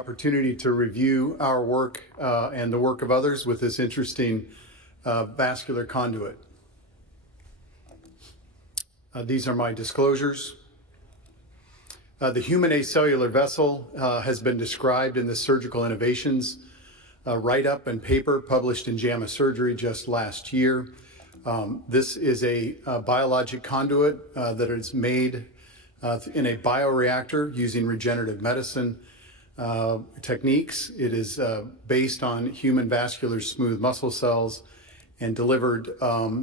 Opportunity to review our work and the work of others with this interesting vascular conduit. These are my disclosures. The human acellular vessel has been described in the Surgical Innovations write-up and paper published in JAMA Surgery just last year. This is a biologic conduit that is made in a bioreactor using regenerative medicine techniques. It is based on human vascular smooth muscle cells and delivered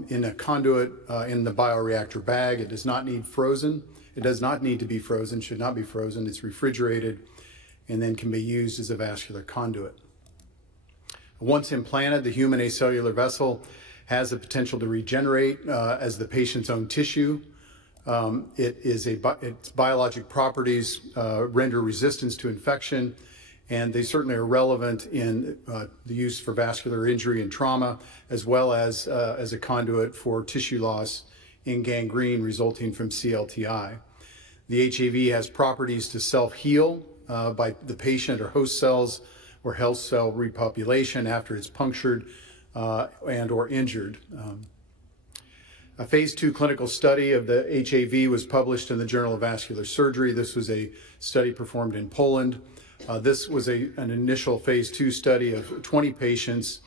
in a conduit in the bioreactor bag. It does not need frozen. It does not need to be frozen, should not be frozen. It's refrigerated and then can be used as a vascular conduit. Once implanted, the human acellular vessel has the potential to regenerate as the patient's own tissue. Its biologic properties render resistance to infection, and they certainly are relevant in the use for vascular injury and trauma, as well as a conduit for tissue loss in gangrene resulting from CLTI. The HAV has properties to self-heal by the patient or host cells or health cell repopulation after it's punctured and or injured. A phase 2 clinical study of the HAV was published in the Journal of Vascular Surgery. This was a study performed in Poland. This was an initial phase 2 study of 20 patients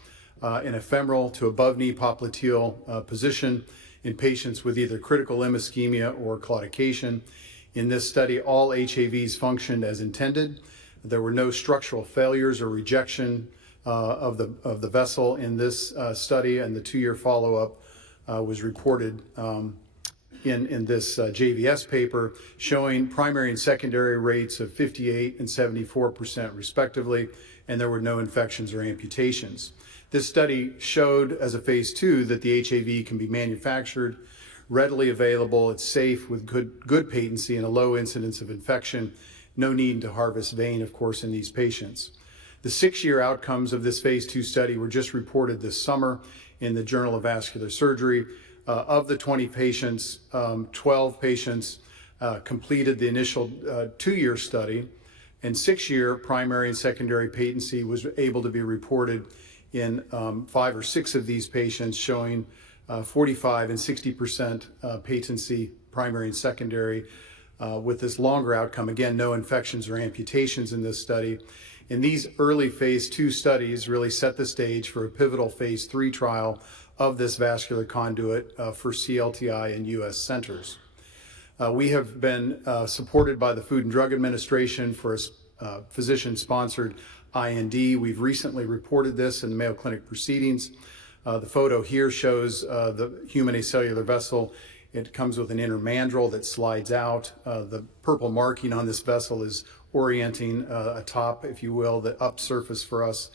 in a femoral to above knee popliteal position in patients with either critical limb ischemia or claudication. In this study, all HAVs functioned as intended. There were no structural failures or rejection of the vessel in this study, and the 2-year follow-up was reported in this JVS paper, showing primary and secondary rates of 58% and 74% respectively, and there were no infections or amputations. This study showed as a phase 2 that the HAV can be manufactured, readily available, it's safe with good patency and a low incidence of infection. No need to harvest vein, of course, in these patients. The 6-year outcomes of this phase 2 study were just reported this summer in the Journal of Vascular Surgery. Of the 20 patients, 12 patients completed the initial 2-year study, and 6-year primary and secondary patency was able to be reported in 5 or 6 of these patients, showing 45 and 60% patency, primary and secondary, with this longer outcome. Again, no infections or amputations in this study. And these early phase 2 studies really set the stage for a pivotal phase 3 trial of this vascular conduit for CLTI in U.S. centers. We have been supported by the Food and Drug Administration for a physician-sponsored IND. We've recently reported this in the Mayo Clinic proceedings. The photo here shows the human acellular vessel. It comes with an inner mandrel that slides out. The purple marking on this vessel is orienting atop, if you will, the up surface for us.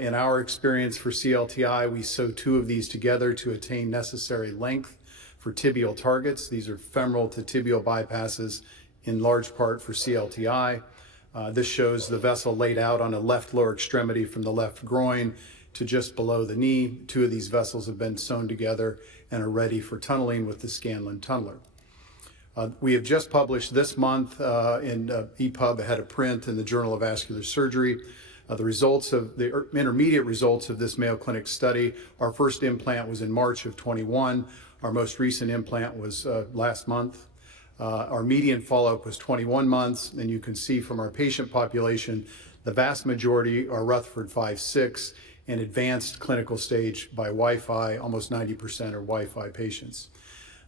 In our experience for CLTI, we sew 2 of these together to attain necessary length for tibial targets. These are femoral to tibial bypasses in large part for CLTI. This shows the vessel laid out on a left lower extremity from the left groin to just below the knee. 2 of these vessels have been sewn together and are ready for tunneling with the Scanlon tunneler. We have just published this month in EPUB ahead of print in the Journal of Vascular Surgery the results of the intermediate results of this Mayo Clinic study. Our first implant was in March of 21. Our most recent implant was last month. Our median follow-up was 21 months, and you can see from our patient population, the vast majority are Rutherford 5-6 and advanced clinical stage by Wi-Fi. Almost 90% are Wi-Fi patients.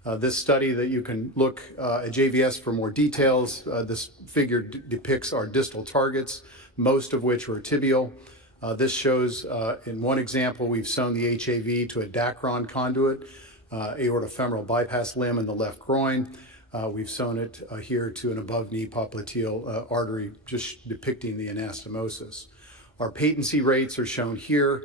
This study that you can look at JVS for more details. This figure depicts our distal targets, most of which are tibial. This shows, in one example, we've sewn the HAV to a Dacron conduit, aortofemoral bypass limb in the left groin. We've sewn it here to an above-knee popliteal artery, just depicting the anastomosis. Our patency rates are shown here.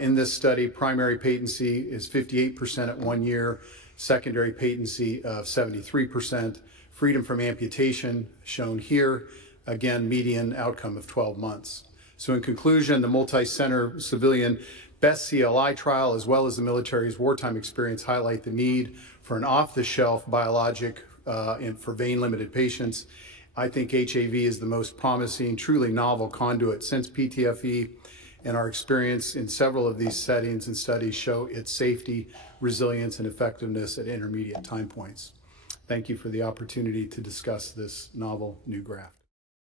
In this study, primary patency is 58% at 1 year, secondary patency of 73%, freedom from amputation shown here, again, median outcome of 12 months. So in conclusion, the multi-center civilian BEST CLI trial, as well as the military's wartime experience, highlight the need for an off-the-shelf biologic for vein-limited patients, I think HAV is the most promising, truly novel conduit since PTFE, and our experience in several of these settings and studies show its safety, resilience, and effectiveness at intermediate time points. Thank you for the opportunity to discuss this novel new graft.